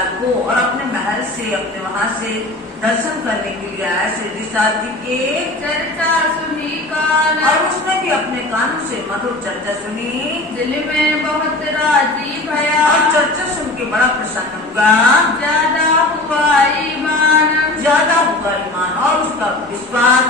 दज्जाल को और अपने महल से अपने वहाँ से दर्शन करने के लिए आया सिद्धि सारथी के चर्चा सुनी कान, और उसने भी अपने कानों से मधुर चर्चा सुनी। दिल में बहुत राजी भया, और चर्चा सुन के बड़ा प्रसन्न हुआ। ज्यादा हुआ ईमान, ज्यादा हुआ ईमान और उसका विश्वास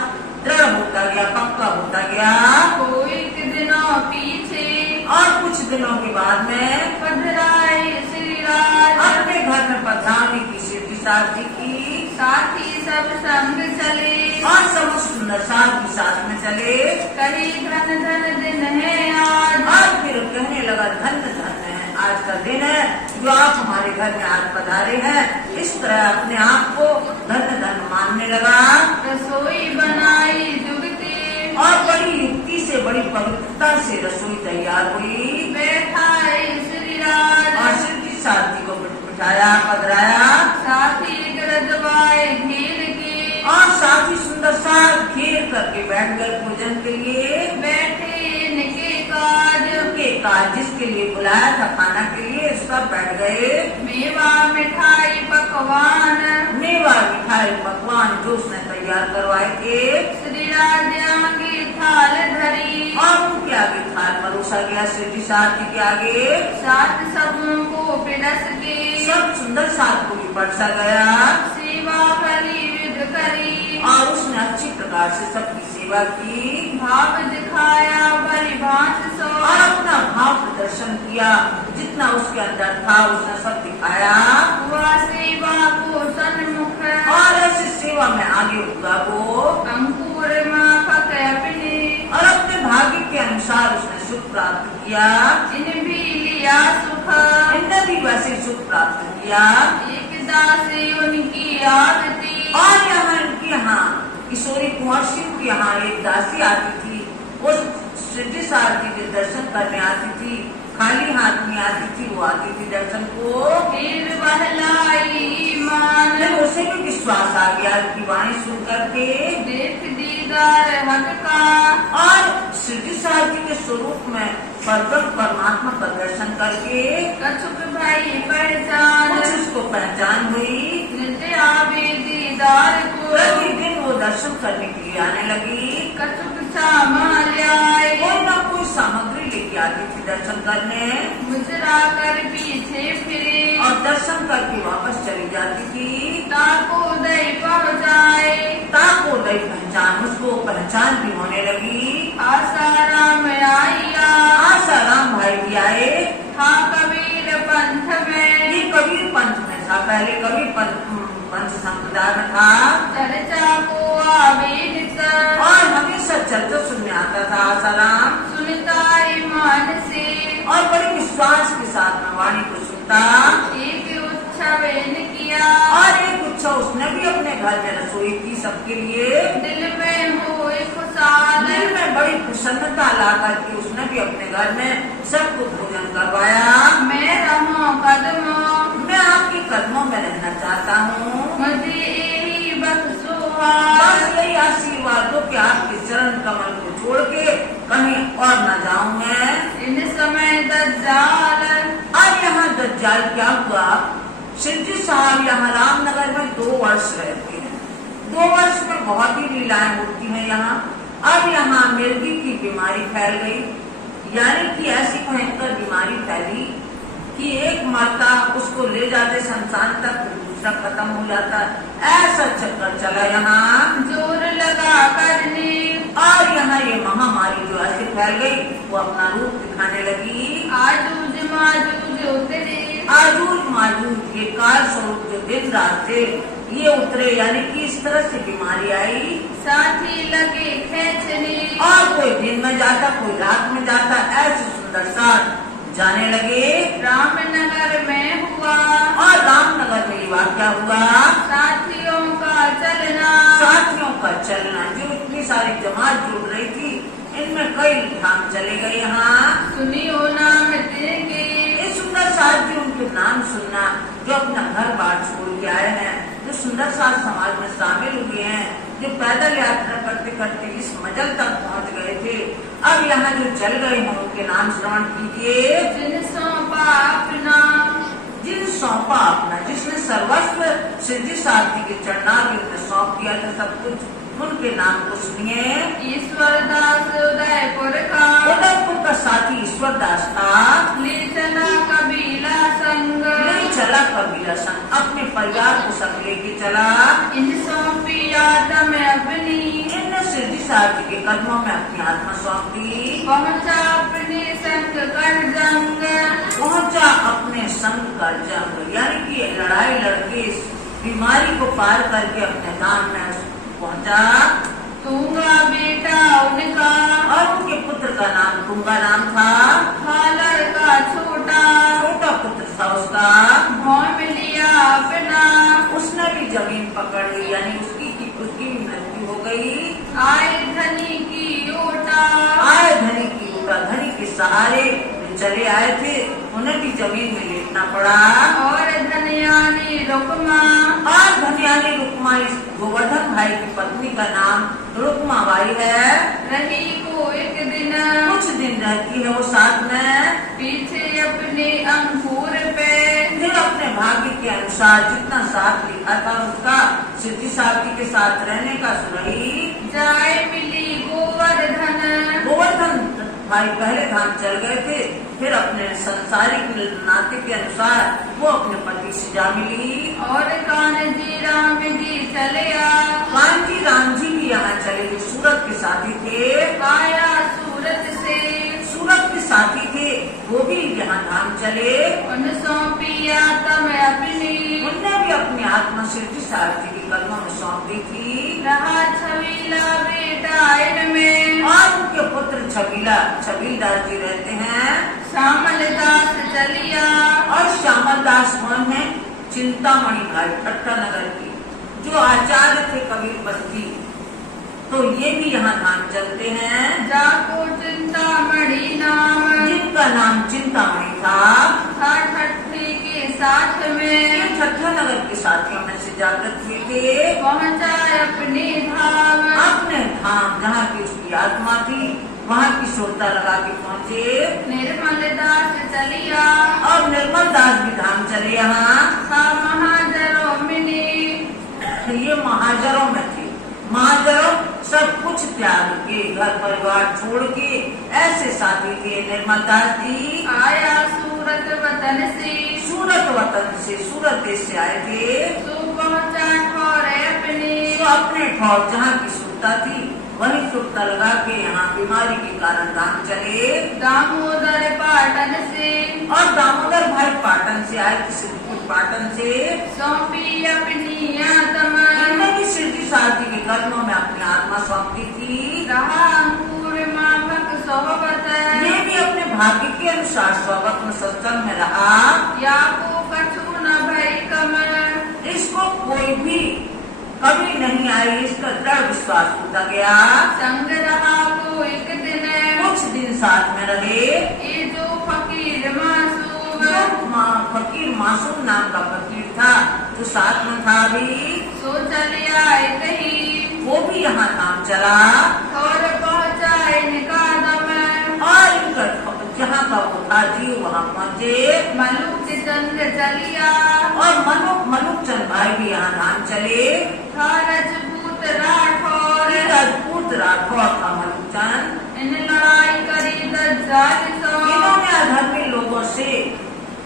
दृढ़ होता गया, पक्का होता गया। कोई दिनों पीछे और कुछ दिनों के बाद में पधराए श्री राज, अपने घर में पधराने की सिद्धि सारथी की। साथी सब संग चले, और सब सुंदर सारथी साथ में चले। कही धन धन दिन है आज, और फिर कहने लगा धन धन है आज का दिन है जो आप हमारे घर में आज पधारे हैं। इस तरह अपने आप को धन धन मानने लगा। रसोई बनाई जुगती, और बड़ी युक्ति से बड़ी पवित्रता से रसोई तैयार हुई। बैठाए श्री राज, और सिद्धि सारथी को बिठाया, पधराया। साथी गिरदवाए घेर के, और साथी सुंदर सा घेर करके बैठ गए भोजन के लिए। बैठे इनके काज, के काज जिसके लिए बुलाया था खाना के लिए सब बैठ गए। मेवा मिठाई पकवान, मेवा मिठाई पकवान जो उसने तैयार करवाए थे। श्री राज आगे थाल धरी, और उनके आगे थाल परोसा गया सिद्धि सारथी के आगे। साथ सबको पिरस के, सब सुंदर साथ को भी परसा गया। सेवा करी विध करी, और उसने अच्छी प्रकार से सबकी सेवा की। भाव दिखाया बड़ी भांत सो, और अपना भाव प्रदर्शन किया, जितना उसके अंदर था उसने सब दिखाया। हुआ सेवा को सन्मुख, और ऐसी सेवा में आगे हुआ वो। अंकुर माफक अपने, और अपने भाग्य के अनुसार उसने सुख प्राप्त किया। इन भी लिया सुख, इनने भी वैसे सुख प्राप्त किया। एक दासी उनकी आरती, और यहाँ किशोरी कुंवर सिंह के यहाँ एक दासी आती थी। वो सिद्धि सारथी के दर्शन करने आती थी, खाली हाथ में आती थी। वो आती थी दर्शन को। फिर बहलाई मान, फिर उसे भी विश्वास आ गया की वाणी सुन करके। देख दीदार हक का, और सिद्धि सारथी के स्वरूप में परमात्मा का दर्शन करके कछुक भाई पहचान, कुछ उसको पहचान हुई। नित्य आवे दीदार को, प्रतिदिन वो दर्शन करने के लिए आने लगी। कछुक सामाल्याए, कोई न कोई सामग्री लेके आती थी दर्शन करने। मुजरा कर पीछे फिरे, और दर्शन करके वापस चली जाती थी। ताको दई पहुँचाए, ताको दई पहचान, उसको पहचान भी होने लगी। आसाराम आइया, आसाराम भाई भी आए। था कबीर पंथ में, ये कबीर पंथ में था, पहले कबीर पंथ संप्रदाय में था। चर्चा को आवेदित, और हमेशा चर्चा सुनने आता था आसाराम। सुनता ईमान से, और बड़े विश्वास के साथ में वाणी को सुनता। एक उत्सवेन किया, और एक उत्सव उसने भी अपने घर में रसोई की सबके लिए। दिल में हो खुशाल, दिल में बड़ी प्रसन्नता ला करके उसने भी अपने घर में सबको भोजन करवाया। मैं रहूं कदमों, मैं आपके कदमों में रहना चाहता हूँ। मुझे यही बख्शो बस यही आशीर्वाद दो कि आपके चरण कमल को छोड़ के कहीं और न जाऊँ मैं। इन समय दज्जाल, अब यहाँ दज्जाल क्या हुआ, सिद्धि साहब यहाँ रामनगर में 2 वर्ष रहते हैं। 2 वर्ष में बहुत ही लीलाएं होती हैं यहाँ। अब यहाँ मिर्गी की बीमारी फैल गई, यानी कि ऐसी भयंकर बीमारी फैली कि एक मरता उसको ले जाते शमशान तक, दूसरा खत्म हो जाता। ऐसा चक्कर चला यहाँ। जोर लगा करने, और यहाँ ये महामारी जो ऐसे फैल गई वो अपना रूप दिखाने लगी। आजूज माजूज उतरे, आजूज माजूज ये काल स्वरूप जो दिन रात थे ये उतरे, यानी कि इस तरह से बीमारी आई। साथी लगे खेचने, और कोई दिन में जाता कोई रात में जाता, ऐसे सुंदर साथ जाने लगे। रामनगर में हुआ, और रामनगर में ये वाक्या हुआ। साथियों का चलना, साथियों का चलना, जो इतनी सारी जमात जुड़ रही थी इनमें कई धाम चले गए यहाँ। सुनियो नाम देंगे, ये सुंदर साथ जो उनके नाम सुनना, जो अपना घर बार छोड़ के आए हैं, जो सुंदर साथ समाज में शामिल हुए हैं, जो पैदल यात्रा करते करते इस मंजिल तक पहुँच गए थे, अब यहाँ जो चल गए हैं उनके नाम श्रवण कीजिए। जिन सौंपा अपना, जिन सौंपा अपना, जिसने सर्वस्व सिद्धि सारथी के चरणारविंद में सौंप दिया था सब कुछ, उनके नाम को सुनिए। ईश्वर दास उदयपुर का, उदयपुर का साथी ईश्वर दास था। ले चला कबीला संग, ले चला कबीला संग, अपने परिवार को संग लेके चला। इन सौंपी आत्म अपनी, इन सिद्धि सारथी के कदमों में अपनी आत्मा सौंप दी। पहुंचा अपने संग कर जंग, पहुंचा अपने संग कर जंग, यानी कि लड़ाई लड़के इस बीमारी को पार करके अपने धाम में पहुंचा। तूंगा बेटा उनका, और उनके पुत्र का नाम तुंगा नाम था। लड़का छोटा, छोटा पुत्र था उसका। भौम लिया अपना, उसने भी जमीन पकड़ ली, यानी उसकी भी मृत्यु हो गई। आए धनी की ओटा, आए धनी की ओटा, धनी के सहारे चले आए थे, उन्हें भी जमीन में लेटना पड़ा। और धनियानी रुकमा, और धनियानी रुकमा, इस गोवर्धन भाई की पत्नी का नाम रुकमा बाई है। रही को एक दिन, कुछ दिन रहती है वो साथ में। पीछे अपने अंकुर पे, फिर अपने भाग्य के अनुसार जितना साथ लिखा था उसका, सिद्धि सारथी के साथ रहने का सुरही। जाए मिली गोवर्धन, गोवर्धन भाई पहले धाम चल गए थे, फिर अपने संसारिक नाते के अनुसार वो अपने पति से जा मिली। और कान्जी राम जी चले आ, कान्जी राम जी भी यहाँ चले गए, सूरत के साथी थे। आया सूरत से, सूरत के साथी थे, वो भी यहाँ धाम चले। उन सौंपी आत्म अपनी, उनने भी अपनी आत्मा सिद्धि सारथी के कदमों में सौंप दी थी। रहा छबीला बेटा इनमें, और उनके पुत्र छबीलदास जी रहते हैं। श्यामल दास चलिया, और श्यामल दास कौन है? चिंतामणि भाई ठट्टा नगर की, जो आचार्य थे कबीर बस्ती, तो ये भी यहाँ धाम चलते हैं। जाको चिंतामणि नाम, जिनका नाम चिंतामणि था। ठट्ठी के साथ ये में, ठट्टा नगर के साथियों में से जागृत हुए थे। पहुंचा अपने धाम, अपने धाम जहाँ की उसकी आत्मा थी, वहाँ की श्रोता लगा के पहुँचे। निर्मल दास चलिया, और निर्मल दास भी धाम चले यहाँ। महाजरों मिनी, ये महाजरों में थे। महाजरों सब कुछ त्याग के, घर परिवार छोड़ के, ऐसे साथी थे निर्मल दास जी। आया सूरत वतन से, सूरत वतन से, सूरत देश से आए थे। सो पहुंचा ठौरे अपने, तो अपने ठौर जहाँ की सुरता थी, वही सुरता लगा के यहाँ बीमारी के कारण धाम चले। दामोदर पाटन से, और दामोदर भाई पाटन से आए थे, सिद्धपुर पाटन से। सौंपी अपनी आत्मा, इनमें भी सिद्धि सारथी के कदमों में अपनी आत्मा सौंपी थी। रहा अंकुर माफक सोहबत, ये भी अपने भाग्य के अनुसार सोहबत में सत्संग में रहा। या को कछु न भई कमर, इसको कोई भी कभी नहीं आई, इसका दृढ़ विश्वास होता गया। संग रहा को एक दिन, कुछ दिन साथ में रहे। ये जो फकीर मासूम, जो फकीर मासूम नाम का फकीर था, जो साथ में था भी, सो चले आए कहीं, वो भी यहाँ धाम चला। और पहुंचा इनका दम, और इनका जहाँ का वो था जीव वहाँ पहुँचे। मलुक चंद्र चलिया, और मनुक चंद भाई भी यहाँ धाम चले। था रजपूत राठौर, ये राजपूत राठौर था मनुक चंद। इन लड़ाई करी दज्जाल सो, इन्होंने अधर्मी लोगों से,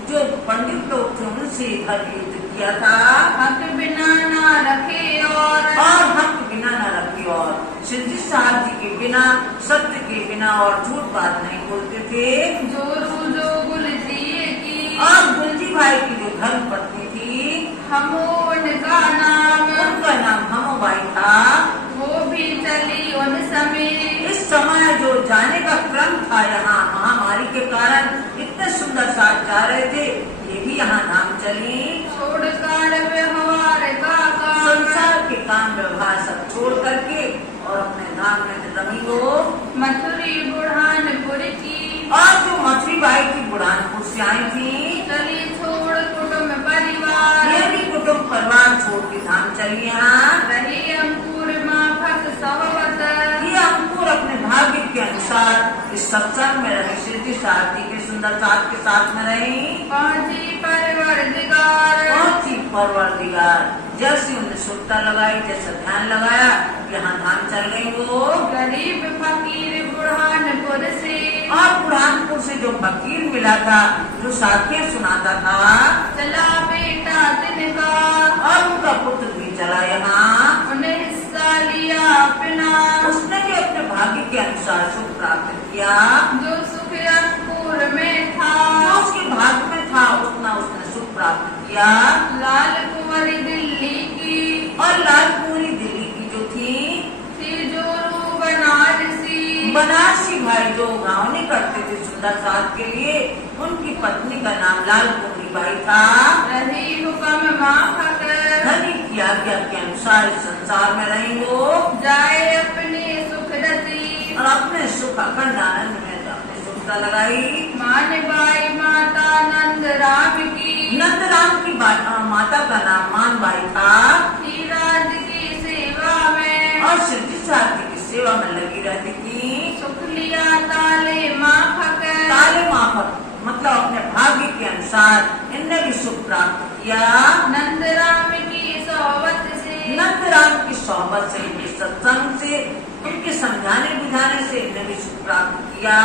जो पंडित लोग थे, उनसे इधर युद्ध किया था। हक बिना ना रखे और हक बिना न रखी, और सिद्धि साहब जी के बिना, सत्य के बिना और झूठ बात नहीं बोलते थे। जो गुलजी की, और गुलजी भाई की जो धर्म पत्नी थी, हमो उनका नाम, उनका नाम हमोबाई था। वो भी चली उन समय, इस समय जो जाने का क्रम था यहाँ, महामारी के कारण इतने सुंदर साथ जा रहे थे, ये भी यहाँ धाम चली। छोड़कर व्यवहार का काम, संसार के काम व्यवहार सब छोड़ करके और अपने धाम में रमी हो। मथुरी बुढ़ानपुर की, और जो मछली बाई की बुढ़ानपुर से आई थी, चली छोड़ कुटुंब परिवार, ये भी कुटुंब परिवार छोड़ के धाम चली यहाँ। रही अंकुर माफक सोहबत, ये अंकुर अपने भाग्य के अनुसार इस सत्संग में रही, सिद्धि सारथी के सुंदर साथ के साथ में रही। पहुंची परवरदिगार, पहुंची परवरदिगार। जैसे उन्हें सुरता लगाई, जैसा ध्यान लगाया, यहाँ धाम चल गई वो। गरीब फकीर बुरहानपुर से, और बुरहानपुर से जो फकीर मिला था, जो साखियां सुनाता था, चला बेटा तिनका, और उनका पुत्र भी चला यहाँ। उन्हें हिस्सा लिया अपना, उसने भी अपने भाग्य के अनुसार सुख प्राप्त किया। जो सुख अंकुर में था, जो उसके भाग्य में था, उतना उसने सुख प्राप्त किया। लाल कुंवरी दिल्ली की, और लाल कुंवरी दिल्ली की जो थी जोरू बनारसी, बनारसी भाई जो गावनी करते थे सुंदर साथ के लिए, उनकी पत्नी का नाम लाल कुंवरी बाई था। रही हुक्म माफक, धनी की आज्ञा के अनुसार इस संसार में रही वो। जाए अपने सुख रती, और अपने सुख अखंड आनंद में अपने सुखता लगाई। मान बाई माता नंद राम की, नंद राम की माता का नाम मान बाई था। थी राज की सेवा में, और सिद्धि सारथी की सेवा में लगी रहती थी। सुख लिया ताले माफक, ताले माफक मतलब अपने भाग्य के अनुसार इनने भी सुख प्राप्त किया। नंद राम की सोबत से, नंद राम की सोहबत से, इनके सत्संग से, उनके समझाने बुझाने से इन्हें भी सुख प्राप्त किया।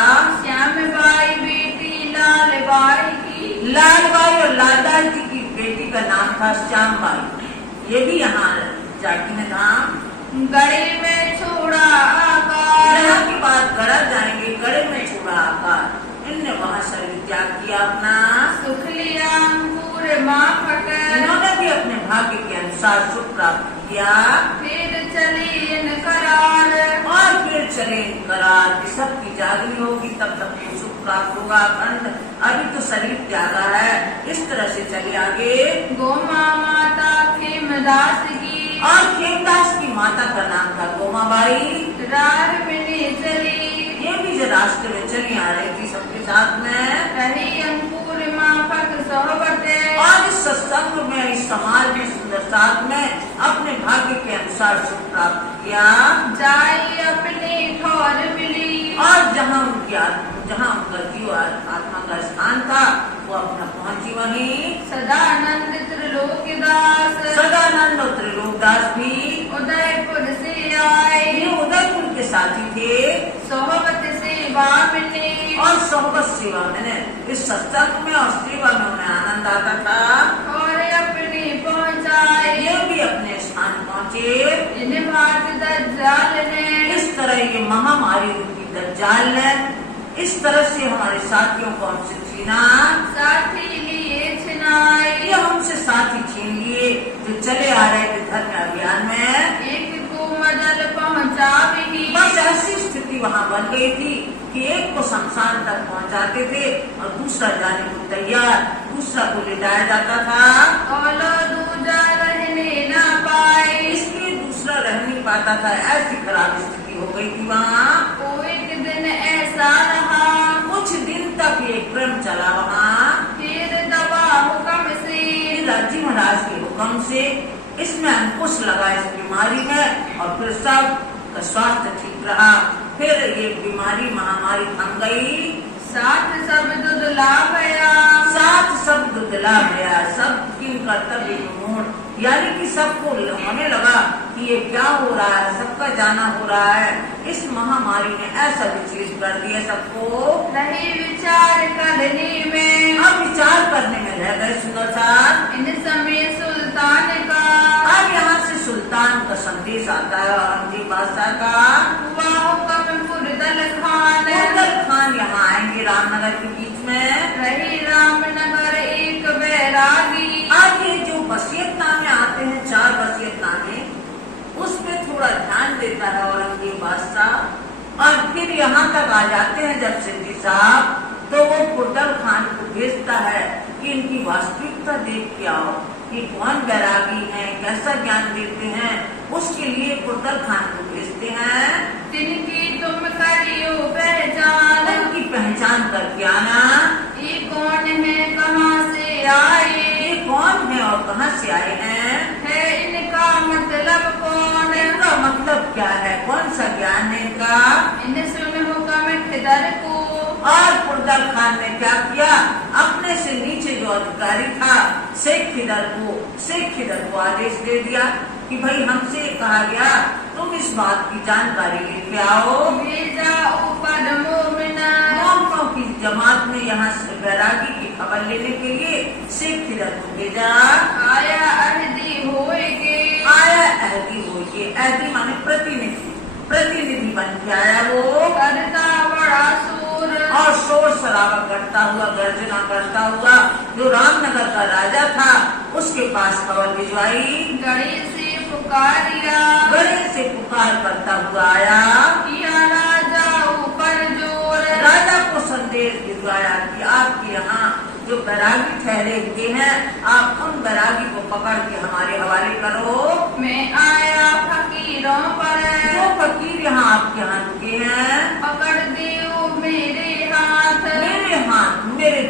श्याम बाई बेटी लाल बाई की, लाल बाई और लालदास जी की बेटी का नाम था श्याम बाई। ये भी यहाँ जाटी में धाम। गड़े में छोड़ा आकार, यहाँ की बात गड़ा जाएंगे, गड़े में छोड़ा आकार। इनने वहाँ शरीर त्याग किया अपना। सुख लिया अंकुर माफक, इन्होंने भी अपने भाग्य के अनुसार सुख प्राप्त किया। फिर चली इन करार, और फिर चले करार कि सबकी जागनी होगी तब तक ये सुख प्राप्त होगा अखंड। अभी तो शरीर त्यागा है, इस तरह से चले आगे। गोमा माता खेमदास की, और खेमदास की माता का नाम था गोमाबाई। राह में चली, ये भी जो रास्ते में चली आ रही थी सबके साथ में। रही अंकुर माफक सोहबते, और इस सत्संग में, इस समाज में, सुंदर साथ में अपने भाग्य के अनुसार सुख प्राप्त किया। जाई अपने ठौर मिली, और जहाँ उनका जीव आत्मा का स्थान था, वो अपना पहुंची वहीं। सदानंद त्रिलोकदास, सदानंद और त्रिलोकदास भी उदयपुर से आए, ये उदयपुर के साथी थे। सोहबत सेवा मिली, और सोहबत सेवा में, इस सत्संग में और सेवा में उन्हें आनंद आता था। और अपने पहुँचाए, ये भी अपने स्थान पहुँचे। इन भाट दज्जाल ने, इस तरह ये महामारी रूपी दज्जाल ने इस तरह से हमारे साथियों को हमसे छीना। साथी लिए छिनाई, ये हमसे साथी छीन लिए जो चले आ रहे थे धर्म अभियान में। एक को मदल पहुँचा भी, बस ऐसी स्थिति वहाँ बन गई थी कि एक को शमशान तक पहुँचाते थे और दूसरा जाने को तैयार, दूसरा को लिटाया जाता था। और दूजा रहने न पाए, इसलिए दूसरा रह नहीं पाता था। ऐसी खराब स्थिति हो गई थी वहाँ। वो एक दिन ऐसा रहा, कुछ दिन तक ये क्रम चला वहाँ। फिर दवा हुक्म से, राजी महाराज के हुक्म से इसमें अंकुश लगा इस बीमारी में, और फिर सब का स्वास्थ्य ठीक रहा। फिर ये बीमारी महामारी थम गई। साथ सब दुदला गया, साथ सब दुदला गया। सब की कर्तव्य मोड़, यानी कि सबको होने लगा कि ये क्या हो रहा है, सबका जाना हो रहा है। इस महामारी ने ऐसा विचलित कर दिया सबको। रही विचार करने में, अब विचार करने में रह गए सुंदर साथ। इन समय सुल्तान का, अब यहाँ से सुल्तान का संदेश आता है, औरंगजेब बादशाह का। हुआ हुक्म फुरदल खान, फुरदल खान यहाँ आएंगे रामनगर के बीच में। रही रामनगर एक बैरागी, आज ये जो वसीयतनामे आते हैं, 4 वसीयतनामे, उस पे थोड़ा ध्यान देता है औरंगजेब बादशाह। और फिर यहाँ तक आ जाते हैं जब सिद्धि साहब, तो वो फुरदल खान को भेजता है कि इनकी वास्तविकता देख के आओ, ये कौन बैरागी हैं, कैसा ज्ञान देते हैं। उसके लिए फुरदल खान को भेजते हैं। जिनकी तुम करियो पहचान, उनकी पहचान करके आना। ये कौन है, कहाँ से आए, ये कौन है और कहाँ से आए हैं, है इनका मतलब कौन, इनका मतलब क्या है, कौन सा ज्ञान है इनका। इन सुन हुक्म खिदर को। और पुरदर खान ने क्या किया, अपने से नीचे जो अधिकारी था शेख खिदर को आदेश दे दिया कि भाई हमसे कहा गया तुम इस बात की जानकारी लेके आओ। भेजा ऊपर मोमिना। मोमिनों की जमात ने यहाँ से बैरागी की खबर लेने के लिए शेख खिदर को भेजा। आया अहदी होएगे। आया अहदी होएगे, अहदी माने प्रतिनिधि बन के आया वो। करता बड़ा शोर। और शोर शराबा करता हुआ, गर्जना करता हुआ जो रामनगर का राजा था उसके पास खबर भिजवाई। गणेश से पुकारिया। गणेश से पुकार करता हुआ आया। किया राजा ऊपर जोर। राजा को संदेश भिजवाया कि आपके यहाँ जो बैरागी ठहरे हुए हैं, आप उन बैरागी को पकड़ के हमारे हवाले करो। मैं आया फकीरों पर। जो फकीर यहाँ आपके यहाँ रुके हैं, पकड़ देओ मेरे हाथ। मेरे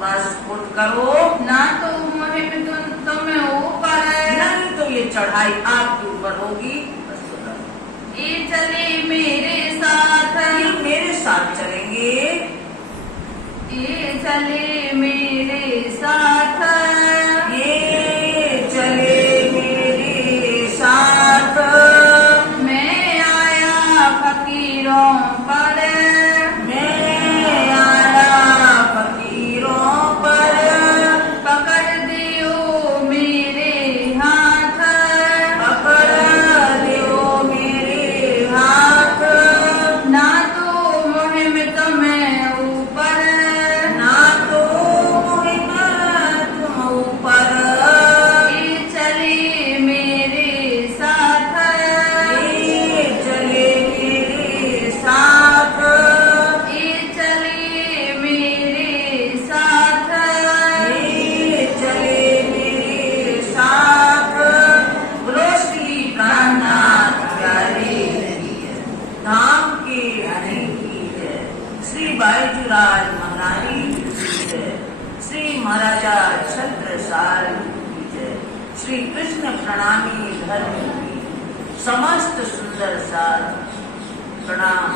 पास स्पुर्द करो। ना तो मुहिम तुम्हें ऊपर। नहीं तो ये चढ़ाई आपके ऊपर होगी। ये चले मेरे साथ। ये मेरे साथ चलेंगे। ये चले मेरे साथ। ये चले मेरे साथ। मैं आया फकीरों पर। मैं आया फकीरों पर। पकड़ दियो मेरे हाथ। पकड़ लियो मेरे हाथ। ना तो मुहिम तुम्हें ऊपर। ना तो मुहिम तुम ऊपर। ये चले मेरे साथ। ये चले मेरे साथ। ये चले मेरे साथ। ये चले मेरे साथ। बोलो श्री प्राणनाथ प्यारे धाम के हरि की जय। श्री बाईजूराज महारानी की जय। श्री महाराजा छत्रसाल की जय। श्री कृष्ण प्रणामी धर्म की समस्त सुंदर साथ प्रणाम।